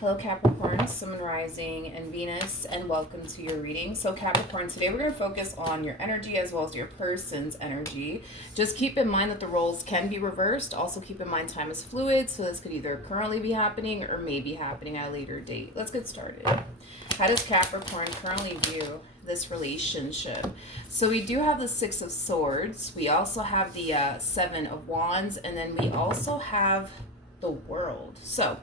Hello Capricorn, Sun, Rising, and Venus, and welcome to your reading. So Capricorn, today we're going to focus on your energy as well as your person's energy. Just keep in mind that the roles can be reversed. Also keep in mind time is fluid, so this could either currently be happening or may be happening at a later date. Let's get started. How does Capricorn currently view this relationship? So we do have the Six of Swords. We also have the Seven of Wands, and then we also have the World. So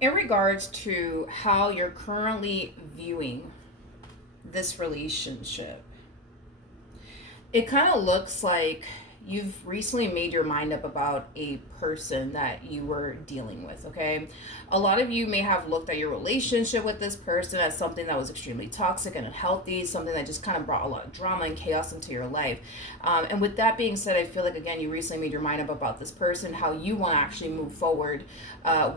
in regards to how you're currently viewing this relationship, it kind of looks like you've recently made your mind up about a person that you were dealing with, okay? A lot of you may have looked at your relationship with this person as something that was extremely toxic and unhealthy, something that just kind of brought a lot of drama and chaos into your life. And with that being said, I feel like, again, you recently made your mind up about this person, how you want to actually move forward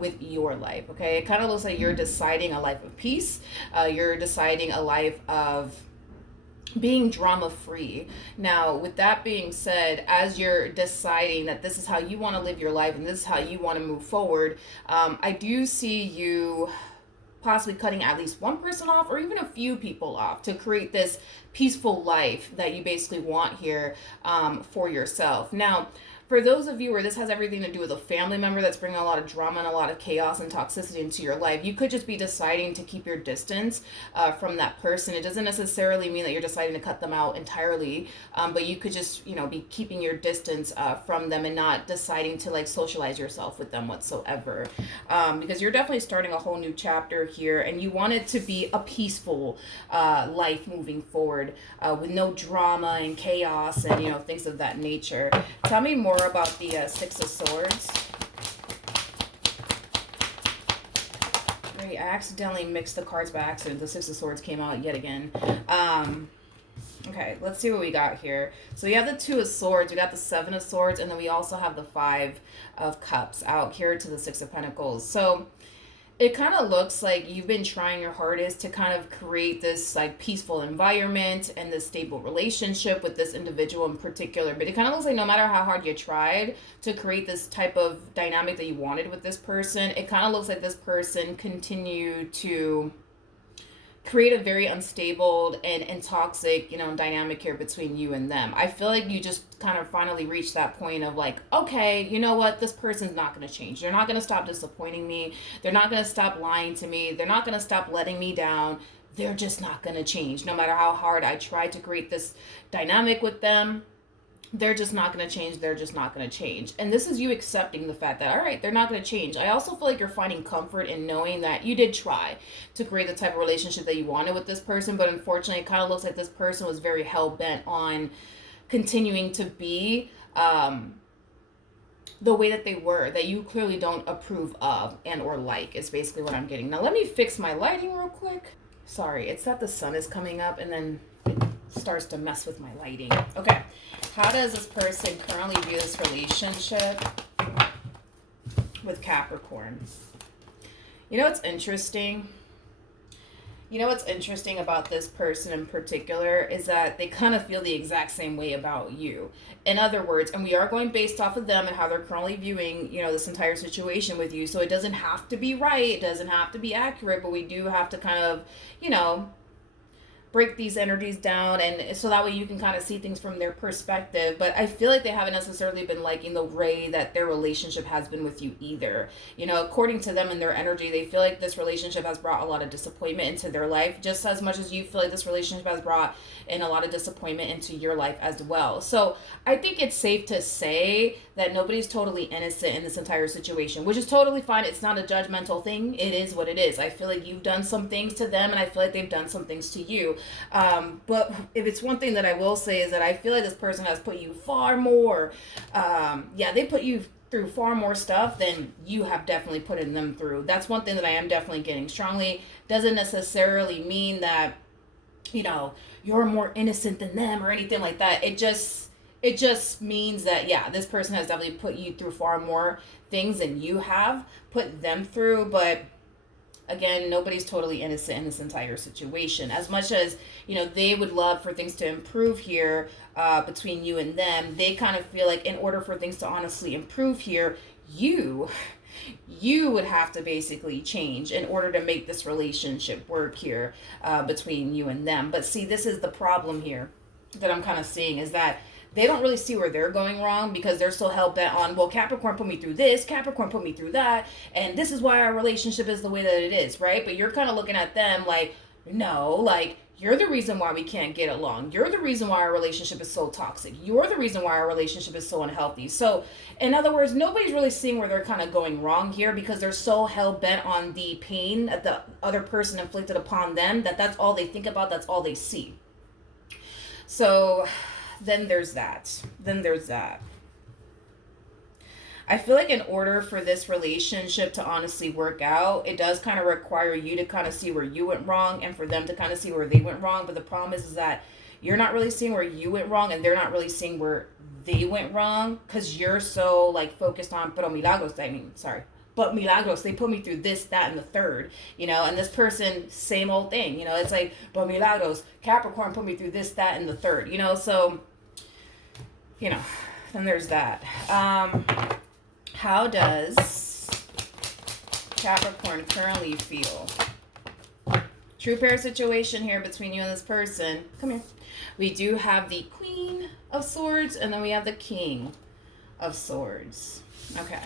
with your life, okay? It kind of looks like you're deciding a life of peace. You're deciding a life of being drama free. Now, with that being said, as you're deciding that this is how you want to live your life and this is how you want to move forward, I do see you possibly cutting at least one person off or even a few people off to create this peaceful life that you basically want here for yourself. Now, for those of you where this has everything to do with a family member that's bringing a lot of drama and a lot of chaos and toxicity into your life, you could just be deciding to keep your distance from that person. It doesn't necessarily mean that you're deciding to cut them out entirely, but you could just, be keeping your distance from them and not deciding to like socialize yourself with them whatsoever, because you're definitely starting a whole new chapter here, and you want it to be a peaceful life moving forward with no drama and chaos and things of that nature. Tell me more about the Six of Swords. Great, I accidentally mixed the cards by accident. The Six of Swords came out yet again. Okay, let's see what we got here. So we have the Two of Swords, we got the Seven of Swords, and then we also have the Five of Cups out here to the Six of Pentacles. So it kind of looks like you've been trying your hardest to kind of create this like peaceful environment and this stable relationship with this individual in particular. But it kind of looks like no matter how hard you tried to create this type of dynamic that you wanted with this person, it kind of looks like this person continued to create a very unstable and toxic, dynamic here between you and them. I feel like you just kind of finally reached that point of like, okay, you know what? This person's not going to change. They're not going to stop disappointing me. They're not going to stop lying to me. They're not going to stop letting me down. They're just not going to change. No matter how hard I try to create this dynamic with them, they're just not going to change. They're just not going to change. And this is you accepting the fact that, all right, they're not going to change. I also feel like you're finding comfort in knowing that you did try to create the type of relationship that you wanted with this person. But unfortunately, it kind of looks like this person was very hell-bent on continuing to be the way that they were, that you clearly don't approve of and or like, is basically what I'm getting. Now, let me fix my lighting real quick. Sorry, it's that the sun is coming up and then it starts to mess with my lighting. Okay. How does this person currently view this relationship with Capricorn? You know what's interesting? What's interesting about this person in particular is that they kind of feel the exact same way about you. In other words, and we are going based off of them and how they're currently viewing, this entire situation with you. So it doesn't have to be right. It doesn't have to be accurate, but we do have to kind of, break these energies down, and so that way you can kind of see things from their perspective. But I feel like they haven't necessarily been liking the way that their relationship has been with you either. According to them and their energy, they feel like this relationship has brought a lot of disappointment into their life, just as much as you feel like this relationship has brought in a lot of disappointment into your life as well. So I think it's safe to say that nobody's totally innocent in this entire situation, which is totally fine. It's not a judgmental thing. It is what it is. I feel like you've done some things to them, and I feel like they've done some things to you. But if it's one thing that I will say is that I feel like this person has put you far more, they put you through far more stuff than you have definitely put in them through. That's one thing that I am definitely getting strongly. Doesn't necessarily mean that, you're more innocent than them or anything like that. It just means that, this person has definitely put you through far more things than you have put them through. But again, nobody's totally innocent in this entire situation. As much as, they would love for things to improve here between you and them, they kind of feel like in order for things to honestly improve here, you You would have to basically change in order to make this relationship work here, between you and them. But see, this is the problem here that I'm kind of seeing, is that they don't really see where they're going wrong, because they're so hell-bent on, well, Capricorn put me through this, Capricorn put me through that, and this is why our relationship is the way that it is, right? But you're kind of looking at them like, no, like, you're the reason why we can't get along. You're the reason why our relationship is so toxic. You're the reason why our relationship is so unhealthy. So, in other words, nobody's really seeing where they're kind of going wrong here, because they're so hell-bent on the pain that the other person inflicted upon them, that that's all they think about, that's all they see. So then there's that. I feel like in order for this relationship to honestly work out, it does kind of require you to kind of see where you went wrong, and for them to kind of see where they went wrong. But the problem is that you're not really seeing where you went wrong, and they're not really seeing where they went wrong, because you're so like focused on, but milagros, they put me through this, that, and the third, and this person, same old thing, it's like, but milagros, Capricorn put me through this, that, and the third, so, then there's that. How does Capricorn currently feel? True pair situation here between you and this person. Come here. We do have the Queen of Swords, and then we have the King of Swords. Okay.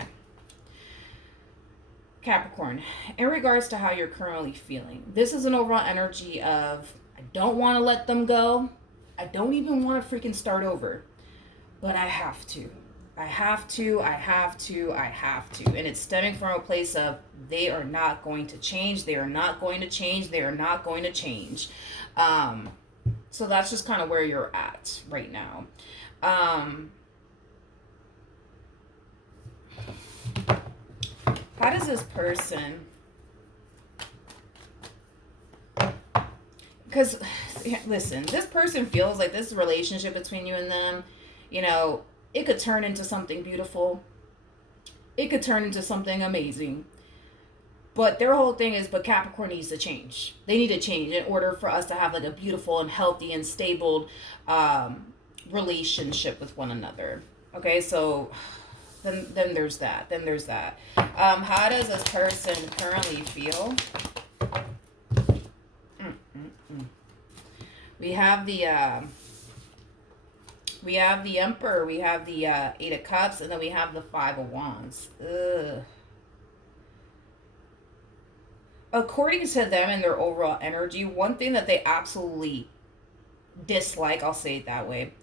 Capricorn, in regards to how you're currently feeling, this is an overall energy of, I don't want to let them go. I don't even want to freaking start over. But I have to. And it's stemming from a place of, they are not going to change. So that's just kind of where you're at right now. How does this person, because listen, this person feels like this relationship between you and them, it could turn into something beautiful. It could turn into something amazing. But their whole thing is, but Capricorn needs to change. They need to change in order for us to have like a beautiful and healthy and stable relationship with one another. Okay, so then there's that. How does this person currently feel? We have the Emperor, we have the Eight of Cups, and then we have the Five of Wands. Ugh. According to them and their overall energy, one thing that they absolutely dislike, I'll say it that way,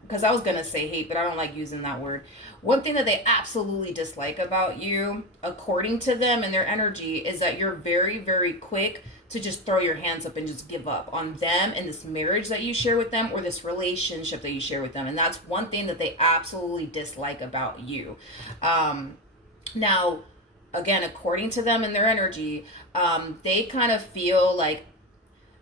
because I was going to say hate, but I don't like using that word. One thing that they absolutely dislike about you, according to them and their energy, is that you're very, very quick to just throw your hands up and just give up on them and this marriage that you share with them, or this relationship that you share with them. And that's one thing that they absolutely dislike about you. Now, again, according to them and their energy, they kind of feel like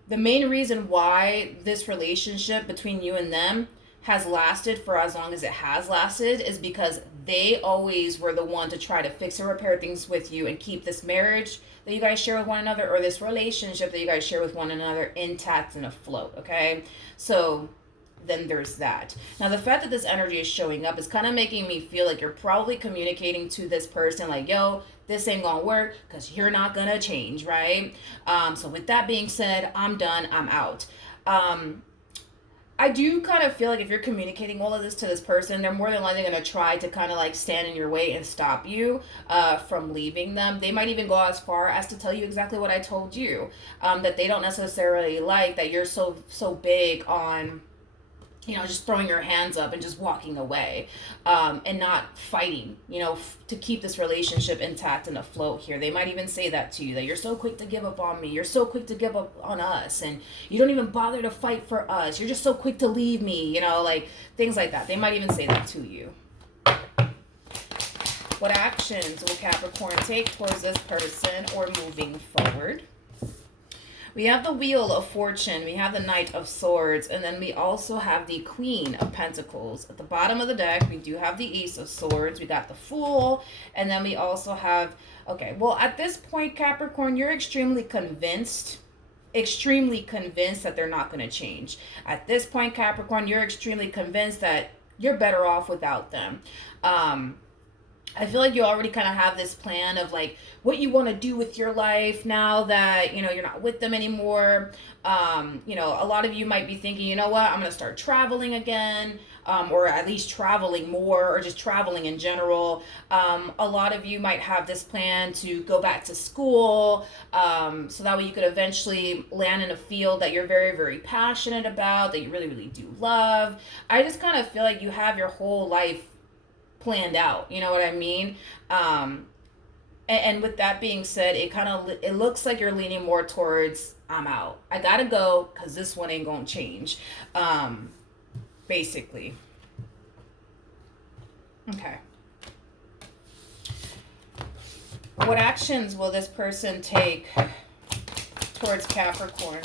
the main reason why this relationship between you and them has lasted for as long as it has lasted is because they always were the one to try to fix and repair things with you and keep this marriage that you guys share with one another, or this relationship that you guys share with one another, intact and afloat, okay? So then there's that. Now, the fact that this energy is showing up is kind of making me feel like you're probably communicating to this person like, yo, this ain't gonna work because you're not gonna change, right? So with that being said, I'm done, I'm out. I do kind of feel like if you're communicating all of this to this person, they're more than likely going to try to kind of like stand in your way and stop you from leaving them. They might even go as far as to tell you exactly what I told you, that they don't necessarily like that you're so big on, just throwing your hands up and just walking away, and not fighting, to keep this relationship intact and afloat here. They might even say that to you, that you're so quick to give up on me. You're so quick to give up on us. And you don't even bother to fight for us. You're just so quick to leave me, like things like that. They might even say that to you. What actions will Capricorn take towards this person or moving forward? We have the Wheel of Fortune, we have the Knight of Swords, and then we also have the Queen of Pentacles. At the bottom of the deck, we do have the Ace of Swords, we got the Fool, and then we also have, okay, well, at this point, Capricorn, you're extremely convinced that they're not going to change. At this point, Capricorn, you're extremely convinced that you're better off without them. I feel like you already kind of have this plan of like what you want to do with your life now that, you're not with them anymore. A lot of you might be thinking, you know what, I'm going to start traveling again, or at least traveling more, or just traveling in general. A lot of you might have this plan to go back to school, so that way you could eventually land in a field that you're very, very passionate about, that you really, really do love. I just kind of feel like you have your whole life planned out. You know what I mean? And with that being said, it looks like you're leaning more towards I'm out. I gotta go because this one ain't gonna change. Basically. Okay. What actions will this person take towards Capricorn?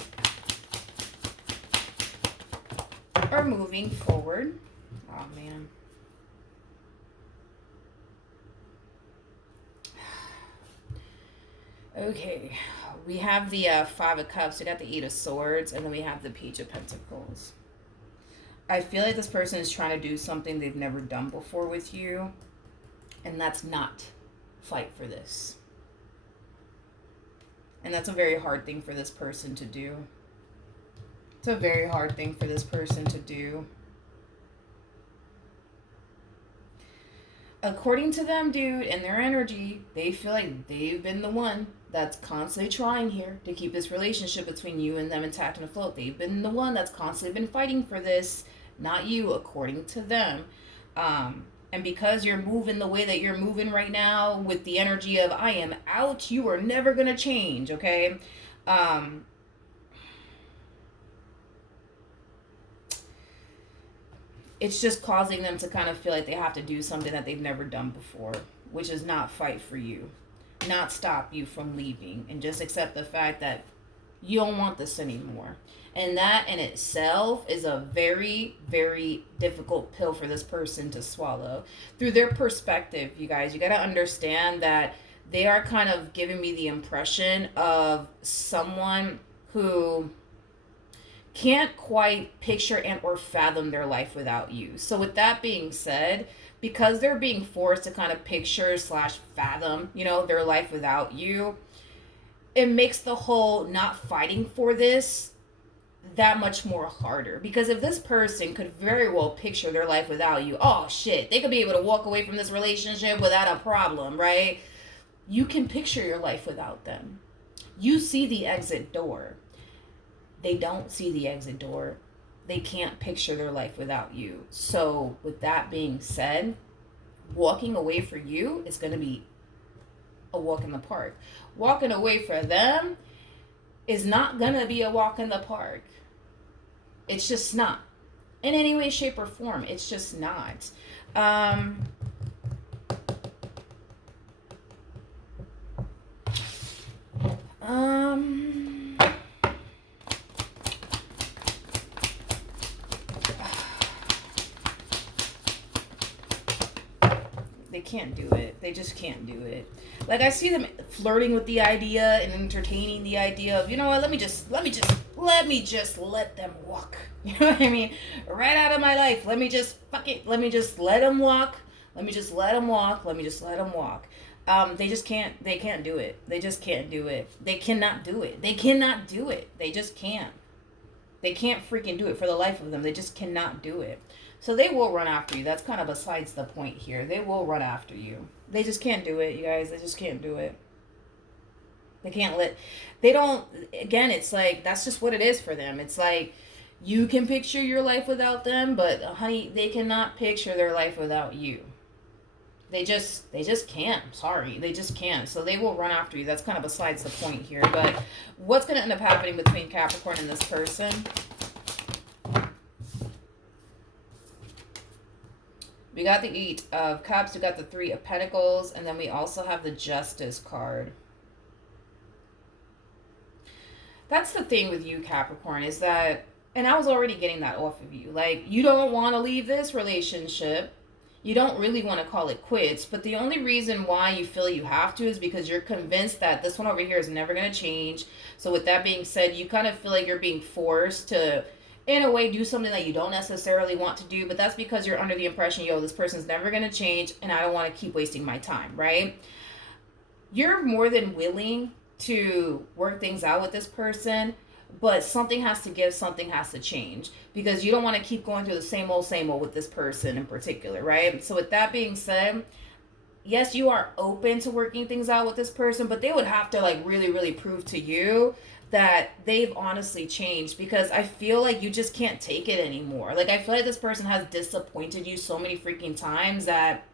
Or moving forward? Oh man. Okay, we have the Five of Cups, we got the Eight of Swords, and then we have the Page of Pentacles. I feel like this person is trying to do something they've never done before with you, and that's not fight for this. And that's a very hard thing for this person to do. It's a very hard thing for this person to do. According to them, dude, and their energy, they feel like they've been the one that's constantly trying here to keep this relationship between you and them intact and afloat. They've been the one that's constantly been fighting for this, not you, according to them. And because you're moving the way that you're moving right now with the energy of I am out, you are never going to change, okay? It's just causing them to kind of feel like they have to do something that they've never done before, which is not fight for you, not stop you from leaving, and just accept the fact that you don't want this anymore. And that in itself is a very, very difficult pill for this person to swallow. Through their perspective, you guys, you got to understand that they are kind of giving me the impression of someone who can't quite picture and or fathom their life without you. So with that being said, because they're being forced to kind of picture / fathom, their life without you, it makes the whole not fighting for this that much more harder. Because if this person could very well picture their life without you, oh shit, they could be able to walk away from this relationship without a problem, right? You can picture your life without them. You see the exit door. They don't see the exit door. They can't picture their life without you. So with that being said, walking away for you is going to be a walk in the park. Walking away for them is not going to be a walk in the park. It's just not. In any way, shape, or form. It's just not. They can't do it. They just can't do it. Like, I see them flirting with the idea and entertaining the idea of, you know what, let me just let them walk. You know what I mean? Right out of my life. Let me just let them walk. Let me just let them walk. They just can't. They can't do it. They just can't do it. They cannot do it. They cannot do it. They just can't. They can't freaking do it for the life of them. They just cannot do it. So they will run after you. That's kind of besides the point here. They will run after you. They just can't do it, you guys. They just can't do it. Again, it's like, that's just what it is for them. It's like, you can picture your life without them, but honey, they cannot picture their life without you. They just can't. Sorry. They just can't. So they will run after you. That's kind of besides the point here. But what's going to end up happening between Capricorn and this person? We got the Eight of Cups, we got the Three of Pentacles, and then we also have the Justice card. That's the thing with you, Capricorn, is that, and I was already getting that off of you, like, you don't want to leave this relationship. You don't really want to call it quits, but the only reason why you feel you have to is because you're convinced that this one over here is never going to change. So with that being said, you kind of feel like you're being forced to in a way do something that you don't necessarily want to do, but that's because you're under the impression, yo, this person's never going to change and I don't want to keep wasting my time, right? You're more than willing to work things out with this person, but something has to give, something has to change, because you don't want to keep going through the same old with this person in particular, right? So with that being said, yes, you are open to working things out with this person, but they would have to like really, really prove to you that they've honestly changed, because I feel like you just can't take it anymore. Like, I feel like this person has disappointed you so many freaking times that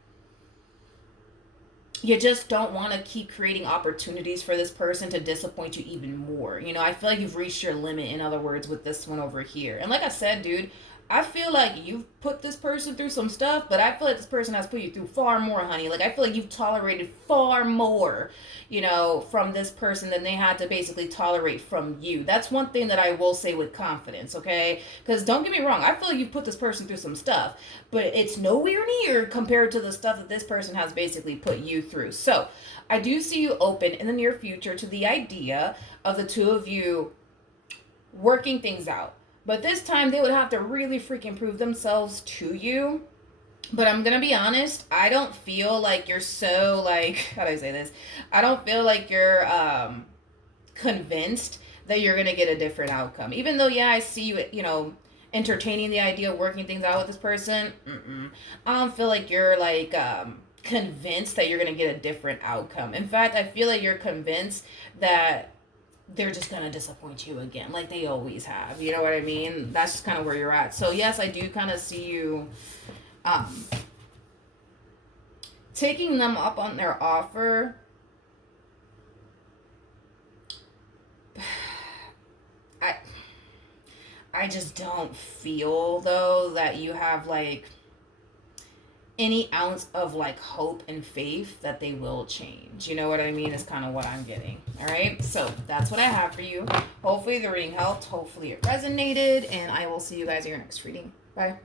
you just don't want to keep creating opportunities for this person to disappoint you even more. You know, I feel like you've reached your limit, in other words, with this one over here. And like I said, dude, I feel like you've put this person through some stuff, but I feel like this person has put you through far more, honey. Like, I feel like you've tolerated far more, you know, from this person than they had to basically tolerate from you. That's one thing that I will say with confidence, okay? Because don't get me wrong, I feel like you've put this person through some stuff, but it's nowhere near compared to the stuff that this person has basically put you through. So, I do see you open in the near future to the idea of the two of you working things out. But this time they would have to really freaking prove themselves to you. But I'm gonna be honest, I don't feel like you're so like, how do I say this? I don't feel like you're convinced that you're gonna get a different outcome. Even though, yeah, I see you, you know, entertaining the idea of working things out with this person. I don't feel like you're like convinced that you're gonna get a different outcome. In fact, I feel like you're convinced that they're just gonna disappoint you again, like they always have. You know what I mean? That's just kind of where you're at. So yes, I do kind of see you um, taking them up on their offer. I I just don't feel though that you have like any ounce of like hope and faith that they will change. You know what I mean? Is kind of what I'm getting. All right. So that's what I have for you. Hopefully the reading helped. Hopefully it resonated. And I will see you guys in your next reading. Bye.